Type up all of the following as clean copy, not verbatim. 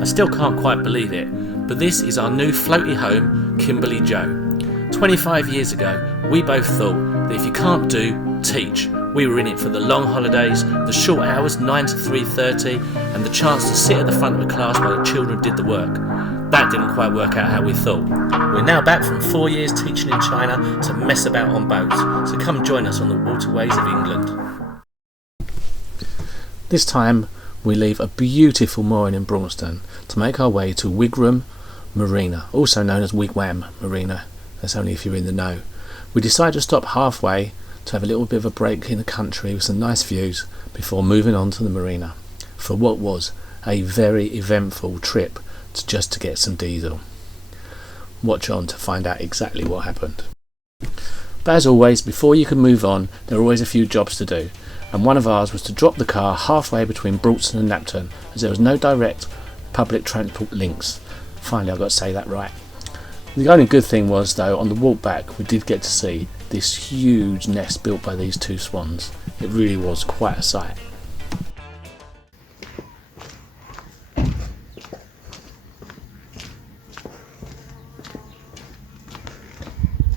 I still can't quite believe it, but this is our new floaty home, Kimberley Jo. 25 years ago, we both thought that if you can't do, teach. We were in it for the long holidays, the short hours 9 to 3:30, and the chance to sit at the front of a class while the children did the work. That didn't quite work out how we thought. We're now back from 4 years teaching in China to mess about on boats, so come join us on the waterways of England. This time we leave a beautiful mooring in Braunston to make our way to Wigram Marina, also known as Wigwam Marina. That's only if you're in the know. We decided to stop halfway to have a little bit of a break in the country with some nice views before moving on to the marina for what was a very eventful trip just to get some diesel. Watch on to find out exactly what happened. But as always, before you can move on, there are always a few jobs to do, and one of ours was to drop the car halfway between Braunston and Napton, as there was no direct public transport links. Finally, I've got to say that right. The only good thing was, though, on the walk back we did get to see this huge nest built by these two swans. It really was quite a sight.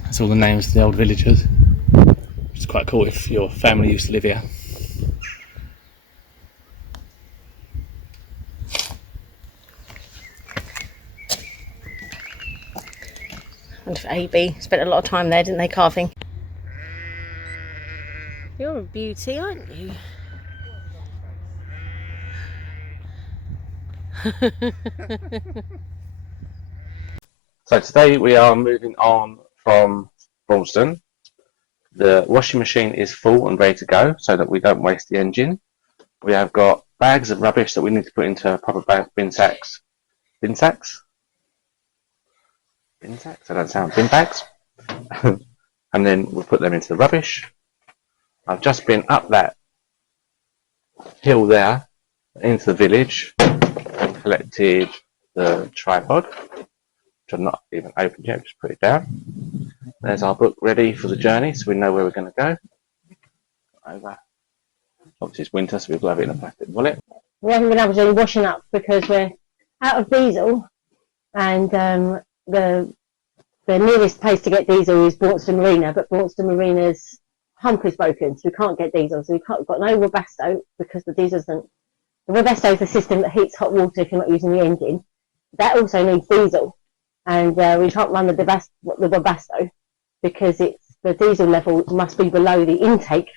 That's all the names of the old villagers. It's quite cool if your family used to live here. And for AB spent a lot of time there, didn't they, carving? You're a beauty, aren't you? So today we are moving on from Braunston. The washing machine is full and ready to go so that we don't waste the engine. We have got bags of rubbish that we need to put into proper bin sacks. Bin sacks? Bin sacks? I don't sound bin bags. And then we'll put them into the rubbish. I've just been up that hill there into the village and collected the tripod, which I've not even opened yet, just put it down. There's our book ready for the journey, so we know where we're going to go. Over. Obviously it's winter, so we've got to have it in a plastic wallet. We haven't been able to do washing up because we're out of diesel, and the nearest place to get diesel is Braunston Marina, but Braunston Marina's hump is broken, so we can't get diesel. So we've got no Webasto because the diesel doesn't. The Webasto is the system that heats hot water if you're not using the engine. That also needs diesel, and we can't run the Webasto because the diesel level must be below the intake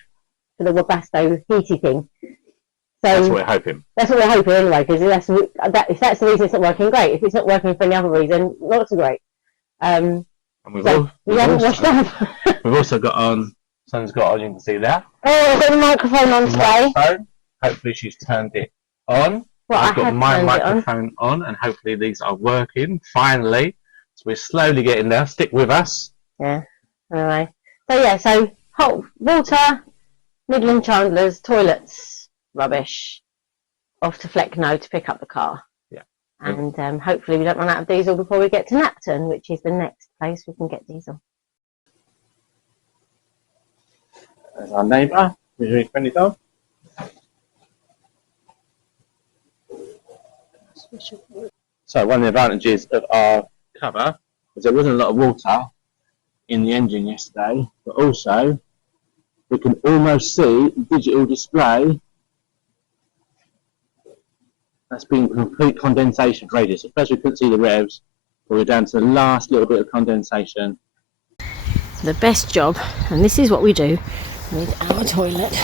for the Webasto heaty thing. So that's what we're hoping. That's what we're hoping anyway, because if that's the reason it's not working, great. If it's not working for any other reason, not so great. And we haven't washed up. We've also got on, Son's got on, you can see there. Oh, I've got the microphone on today. Hopefully she's turned it on. Well, I've got my microphone on, and hopefully these are working, finally. So we're slowly getting there. Stick with us. Yeah, anyway. So yeah, so hot water, Midland Chandlers, toilets, rubbish, off to Flecknoe to pick up the car. Yeah. And hopefully we don't run out of diesel before we get to Napton, which is the next place we can get diesel. There's our neighbour, who's a really friendly dog. So one of the advantages of our cover is there wasn't a lot of water in the engine yesterday, but also we can almost see the digital display that's been complete condensation for ages. At first we couldn't see the revs, but we're down to the last little bit of condensation. The best job, and this is what we do with our toilet.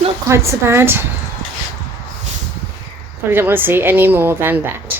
Not quite so bad. Probably don't want to see any more than that.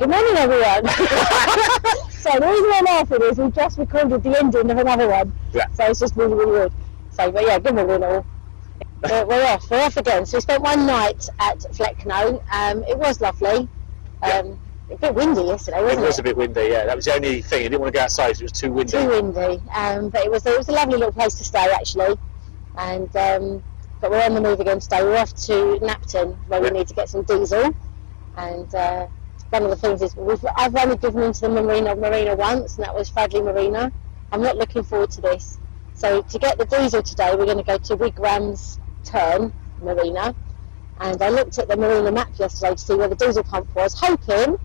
good morning everyone. So the reason I'm laughing is we just recorded the ending of another one. Yeah. So it's just really weird. So, but yeah, good morning all. We're off again. So we spent one night at Flecknoe. It was lovely. A bit windy yesterday, wasn't it? It was a bit windy, yeah. That was the only thing. I didn't want to go outside because it was too windy. Too windy. But it was a lovely little place to stay actually. And but we're on the move again today. We're off to Napton where we need to get some diesel. And one of the things is I've only driven into the marina once, and that was Fradley Marina. I'm not looking forward to this. So to get the diesel today, we're going to go to Wigram's Turn Marina. And I looked at the marina map yesterday to see where the diesel pump was, hoping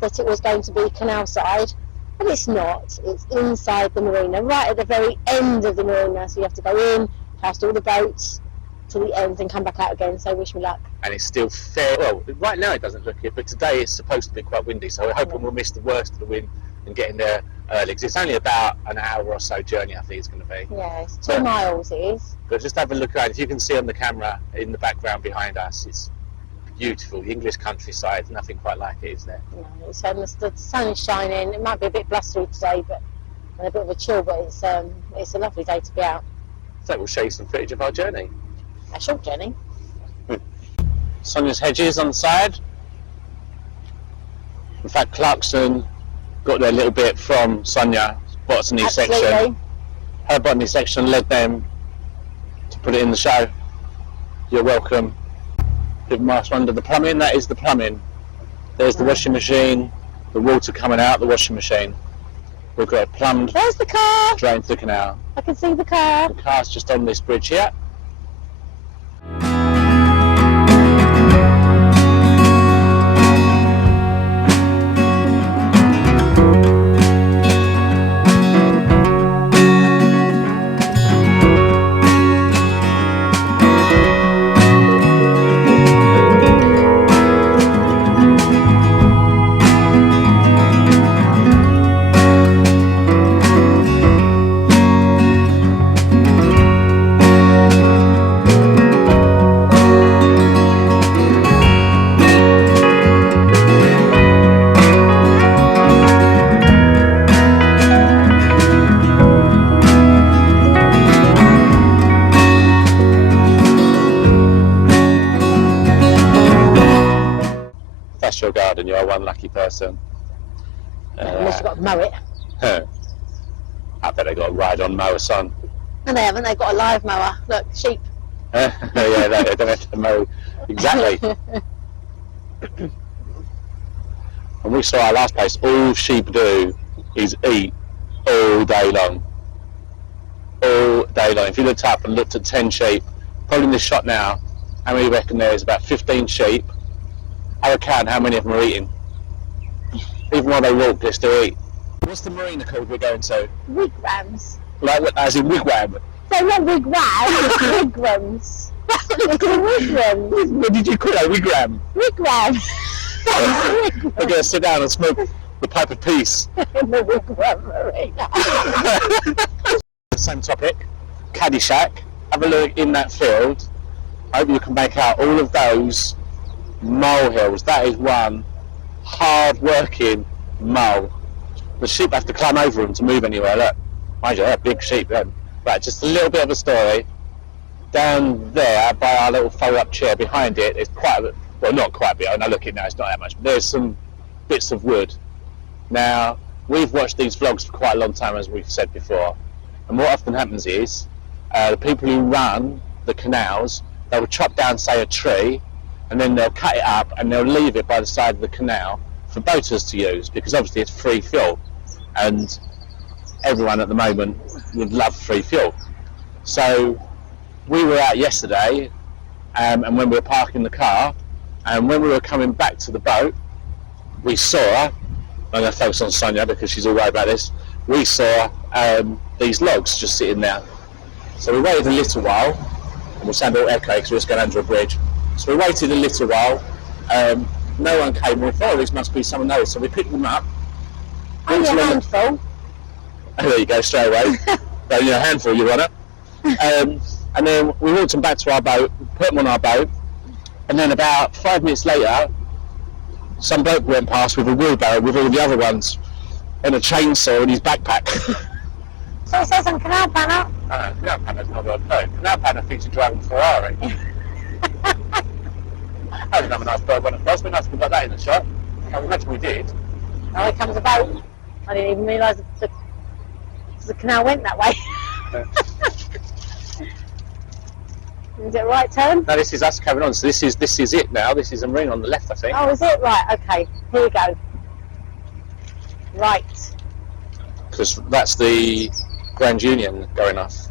that it was going to be canal side, but it's not. It's inside the marina, right at the very end of the marina. So you have to go in, past all the boats, to the end and come back out again. So wish me luck. And it's still fair. Well, right now it doesn't look it, but today it's supposed to be quite windy. So we're hoping we'll miss the worst of the wind and getting there early. Because it's only about an hour or so journey, I think it's going to be. Yeah, it's 2 miles it is. But just have a look around. If you can see on the camera in the background behind us, it's beautiful. The English countryside, nothing quite like it, is there? No, it's, the sun is shining. It might be a bit blustery today, but and a bit of a chill. But it's a lovely day to be out. So we'll show you some footage of our journey. A short journey. Sonia's hedges on the side. In fact, Clarkson got their little bit from Sonia botany section. Her botany section led them to put it in the show. You're welcome. Bit mask under the plumbing. That is the plumbing. There's the washing machine. The water coming out the washing machine. We've got it plumbed. There's the car. Drained to the canal. I can see the car. The car's just on this bridge here. That's your garden, you're one lucky person. Unless you've got to mow it. I bet they got a ride on mower, son. And they haven't, they've got a live mower. Look, sheep. Yeah, they don't have to mow. Exactly. When we saw our last place, all sheep do is eat all day long. All day long. If you looked up and looked at 10 sheep, probably in this shot now, how many reckon there's about 15 sheep? Have a count how many of them are eating. Even while they walk, they still eat. What's the marina called we're going to? Wigwams. Like, as in wigwam? So not wigwam, it's wigwams. It's a wigwam. What did you call it? Wigwam? Wigwam. We're going to sit down and smoke the pipe of peace. In the wigwam marina. Same topic, Caddyshack. Have a look in that field. I hope you can make out all of those molehills. That is one hard-working mole. The sheep have to climb over them to move anywhere. Look, mind you, they're big sheep then. Right, just a little bit of a story. Down there, by our little fold-up chair behind it, there's quite a bit, well, not quite a bit, I know looking now it's not that much, but there's some bits of wood. Now, we've watched these vlogs for quite a long time, as we've said before, and what often happens is, the people who run the canals, they will chop down, say, a tree, and then they'll cut it up and they'll leave it by the side of the canal for boaters to use, because obviously it's free fuel, and everyone at the moment would love free fuel. So we were out yesterday, and when we were parking the car, and when we were coming back to the boat, we saw, I'm going to focus on Sonia because she's all right about this, we saw these logs just sitting there. So we waited a little while, and we'll sound all echo because we're just going under a bridge. So we waited a little while, no one came, we thought this must be someone else, so we picked them up. Only a handful. There you go, straight away. Only a handful, you want it. And then we walked them back to our boat, put them on our boat, and then about 5 minutes later, some bloke went past with a wheelbarrow with all the other ones and a chainsaw in his backpack. So it says on Canal Banner. Canal Banner's not a bird. Canal Banner thinks you're driving a Ferrari. That was another nice bird went across. It'd be nice if we got that in the shot. I imagine we did. Oh, here comes a boat. I didn't even realise the canal went that way. Is it a right turn? No, this is us coming on. So this is it now. This is a marina on the left, I think. Oh, is it? Right, okay. Here we go. Right. Because that's the Grand Union going off.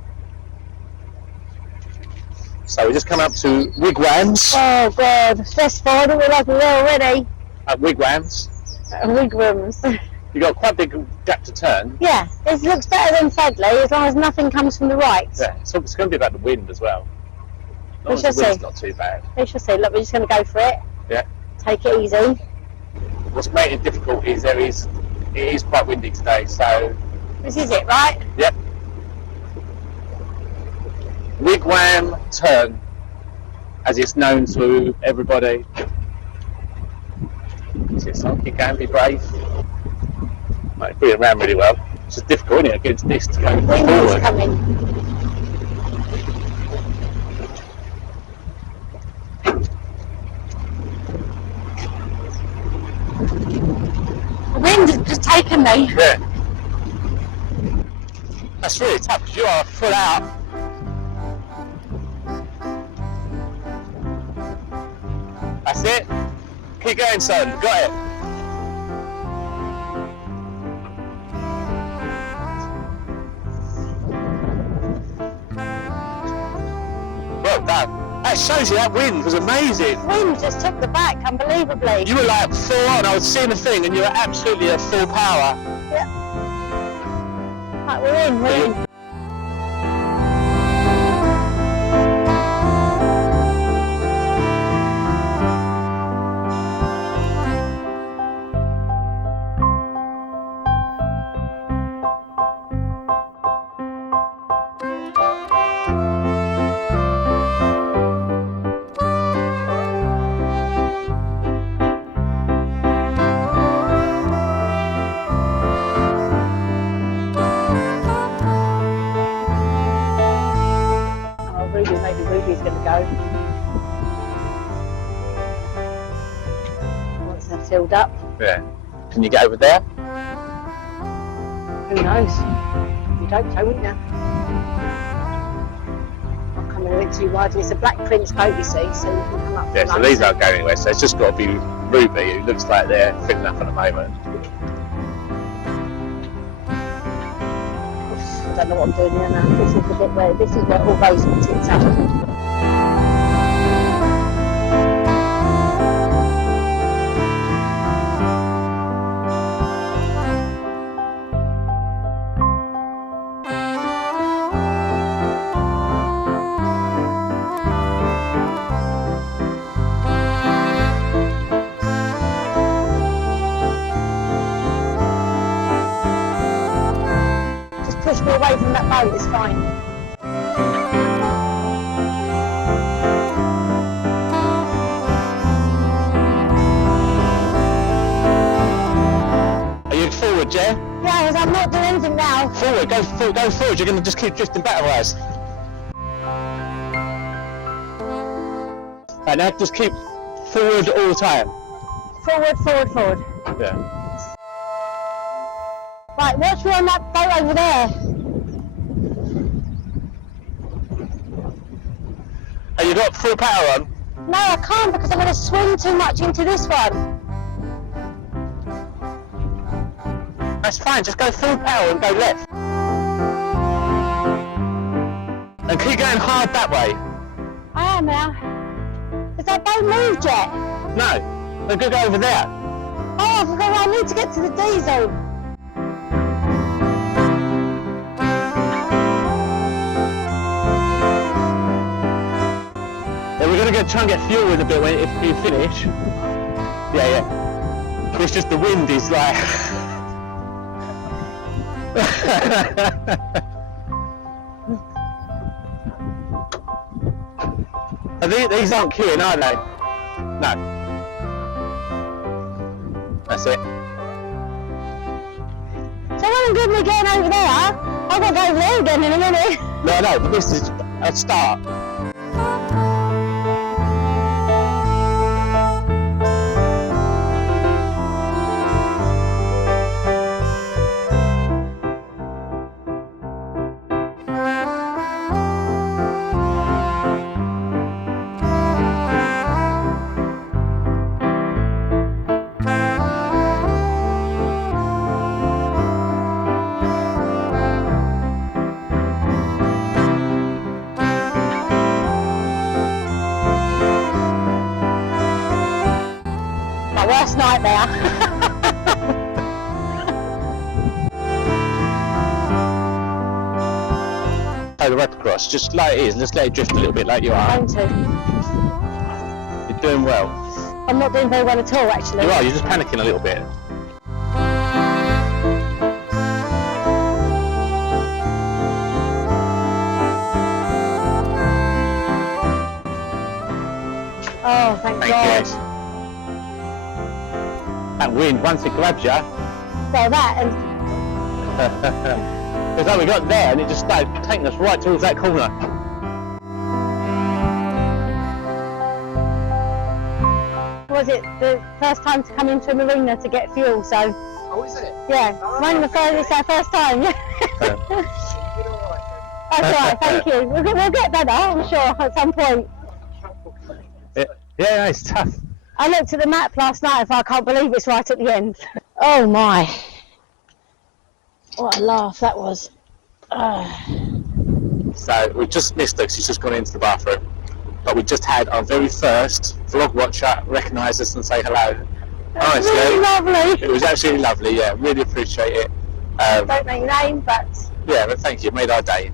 So we just come up to Wigwams. Oh, God. Stressful. I didn't realise we were already. At Wigwams. Wigwams. You've got quite a big gap to turn. Yeah, this looks better than Fedley as long as nothing comes from the right. Yeah, so it's going to be about the wind as well. We shall The wind's see. not too bad. We shall see. Look, we're just going to go for it. Yeah. Take it easy. What's made it difficult is it is quite windy today, so... This is it, right? Yep. Wigwam turn, as it's known to everybody. So keep going, be brave. Might bring it around really well. It's just difficult, isn't it, against this to go Wind is forward. coming. The wind has just taken me. Yeah. That's really tough because you are full out. That's it. Keep going, son. Got it. Well done. That shows you that wind was amazing. Wind just took the back, unbelievably. You were like full on. I was seeing the thing, and you were absolutely at full power. Yeah. Right, we're in. Maybe Ruby's going to go. Once they're filled up. Yeah. Can you get over there? Who knows? You'd hope so, wouldn't you? I'm coming a bit too wide. It's a Black Prince boat, you see, so you can come up. Yeah, so these aren't going anywhere, so it's just got to be Ruby, who looks like they're filling up at the moment. I don't know what I'm doing here now. This is the bit where, this is where all those tits up. Push me away from that boat, it's fine. Are you forward, yeah? Yeah, because I'm not doing anything now. Forward, go forward. You're going to just keep drifting back otherwise. Right, now just keep forward all the time. Forward, forward, forward. Yeah. Right, watch me on that boat over there. Have you got full power on? No, I can't because I'm going to swing too much into this one. That's fine, just go full power and go left. And keep going hard that way. I am now. Has that boat moved yet? No, we're going to go over there. Oh, I forgot, I need to get to the diesel. Yeah, we're going to try and get fuel in a bit if we finish. Yeah. It's just the wind is like... These aren't keying, are they? No. That's it. So when good me getting over there, I've got to go over there again in a minute. No, but this is a start. My worst nightmare. Throw the rope across, just like it is. Let's let it drift a little bit like you are. I'm going to. You're doing well. I'm not doing very well at all, actually. You are, you're just panicking a little bit. Oh, thank God. You. That wind, once it grabs you, So that, and it's like we got there and it just started taking us right towards that corner. was it the first time to come into a marina to get fuel, so... Oh, is it? Yeah, it's our first time, yeah. That's all right, thank you. We'll get better, I'm sure, at some point. Yeah, it's tough. I looked at the map last night and I can't believe it's right at the end. Oh my. What a laugh that was. So we've just missed her, she's just gone into the bathroom. But we just had our very first vlog watcher recognise us and say hello. Honestly, really lovely. It was absolutely lovely, yeah, really appreciate it. Don't know your name, but... Yeah, but thank you, it made our day.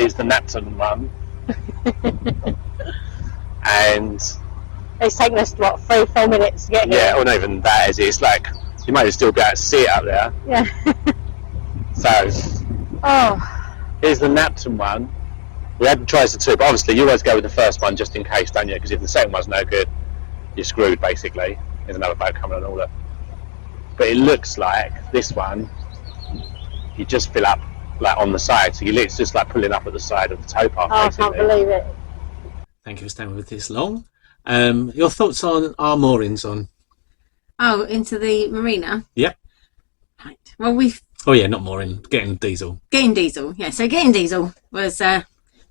Is the Napton one, and it's taken us, what, 3-4 minutes to get here? yeah, or not even that, is it? It's like you might still be able to see it up there. Yeah. So, here's the Napton one. We had choice of two, but obviously you always go with the first one just in case, don't you? Because if the second one's no good, you're screwed basically. There's another boat coming on all that. But it looks like this one, you just fill up like on the side, so it's just like pulling up at the side of the tow path. I basically. can't believe it. Thank you for staying with this long. Your thoughts on our moorings on? Oh, into the marina? Yep. Right. Well, Oh yeah, not mooring, getting diesel. Getting diesel, yeah. So getting diesel was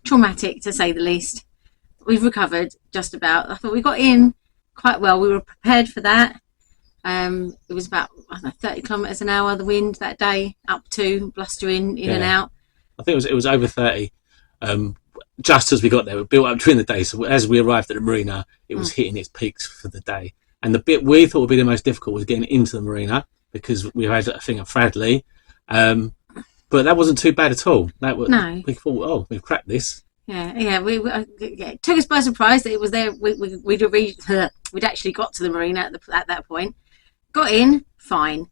traumatic, to say the least. We've recovered just about. I thought we got in quite well. We were prepared for that. It was about 30 kilometres an hour, the wind that day, up to blustering in and out. I think it was over 30. Just as we got there, we built up during the day. So as we arrived at the marina, it was hitting its peaks for the day. And the bit we thought would be the most difficult was getting into the marina because we had a thing at Fradley. But that wasn't too bad at all. No. We thought, oh, we've cracked this. Yeah. It took us by surprise that it was there. We'd actually got to the marina at that point. Got in, fine.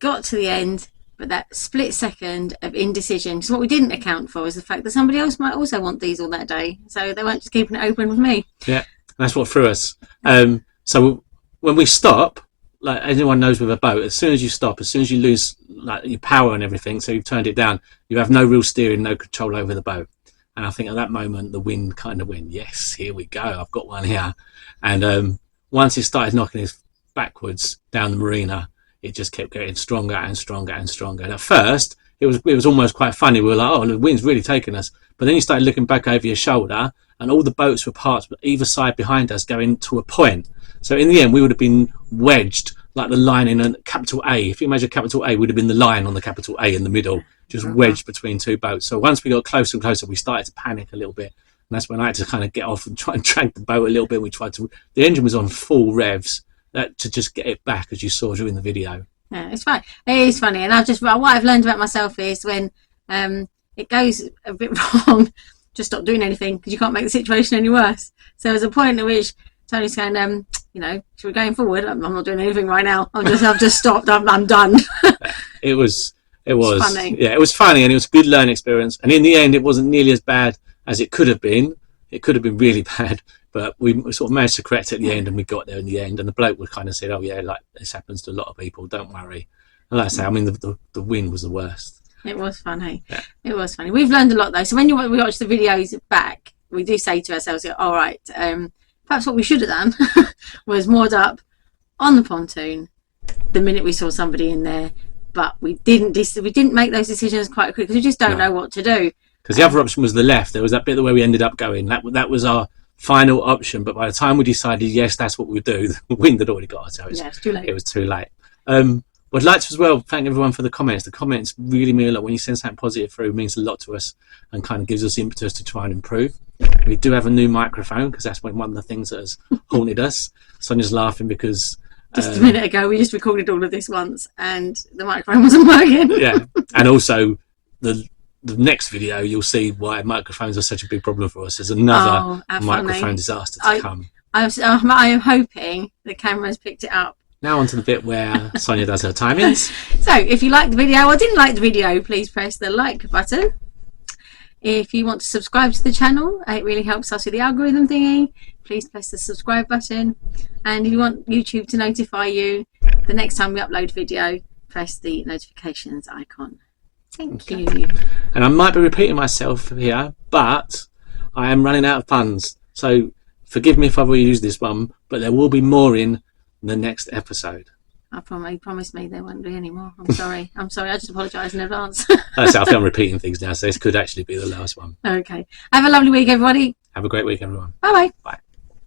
Got to the end, but that split second of indecision. So what we didn't account for is the fact that somebody else might also want diesel that day. So they weren't just keeping it open with me. Yeah, that's what threw us. So when we stop, like anyone knows with a boat, as soon as you stop, as soon as you lose like your power and everything, so you've turned it down, you have no real steering, no control over the boat. And I think at that moment, the wind kind of went, yes, here we go. I've got one here. And once it started knocking us backwards down the marina, it just kept getting stronger and stronger and stronger. And at first, it was almost quite funny. We were like, oh, the wind's really taking us. But then you started looking back over your shoulder, and all the boats were parked either side behind us going to a point. So in the end, we would have been wedged like the line in a capital A. If you imagine capital A would have been the line on the capital A in the middle, just wedged between two boats. So once we got closer and closer, we started to panic a little bit. And that's when I had to kind of get off and try and drag the boat a little bit. We tried to, the engine was on full revs to just get it back, as you saw during the video. Yeah, it's fine. It is funny. And what I've learned about myself is when it goes a bit wrong, just stop doing anything, because you can't make the situation any worse. So there's a point at which Tony's going, you know, should we going forward? I'm not doing anything right now. I've just stopped. I'm done. It was funny. Yeah, it was funny, and it was a good learning experience. And in the end, it wasn't nearly as bad as it could have been. It could have been really bad, but we sort of managed to correct it at the end, and we got there in the end. And the bloke would kind of said, "Oh yeah, like this happens to a lot of people. Don't worry." And like I say, I mean, the wind was the worst. It was funny. Yeah. It was funny. We've learned a lot though. So when we watch the videos back, we do say to ourselves, "All right, perhaps what we should have done was moored up on the pontoon the minute we saw somebody in there." But we didn't make those decisions quite quick because we just don't know what to do. Because the other option was the left. There was that bit where we ended up going. That was our final option. But by the time we decided, yes, that's what we'd do, the wind had already got us. So it's too late. It was too late. I'd like to as well thank everyone for the comments. The comments really mean a lot. When you send something positive through, it means a lot to us and kind of gives us impetus to try and improve. We do have a new microphone because that's one of the things that has haunted us. Sonia's laughing because... Just a minute ago, we just recorded all of this once and the microphone wasn't working. Yeah, and also the next video, you'll see why microphones are such a big problem for us. There's another microphone disaster to come. I am hoping the camera's picked it up. Now onto the bit where Sonia does her timings. So if you liked the video or didn't like the video, please press the like button. If you want to subscribe to the channel, it really helps us with the algorithm thingy. Please press the subscribe button. And if you want YouTube to notify you the next time we upload video, press the notifications icon. Thank you. And I might be repeating myself here, but I am running out of puns. So forgive me if I've already used this one, but there will be more in the next episode. You promised me there won't be any more. I'm sorry. I just apologise in advance. I feel I'm repeating things now, so this could actually be the last one. Okay. Have a lovely week, everybody. Have a great week, everyone. Bye-bye. Bye.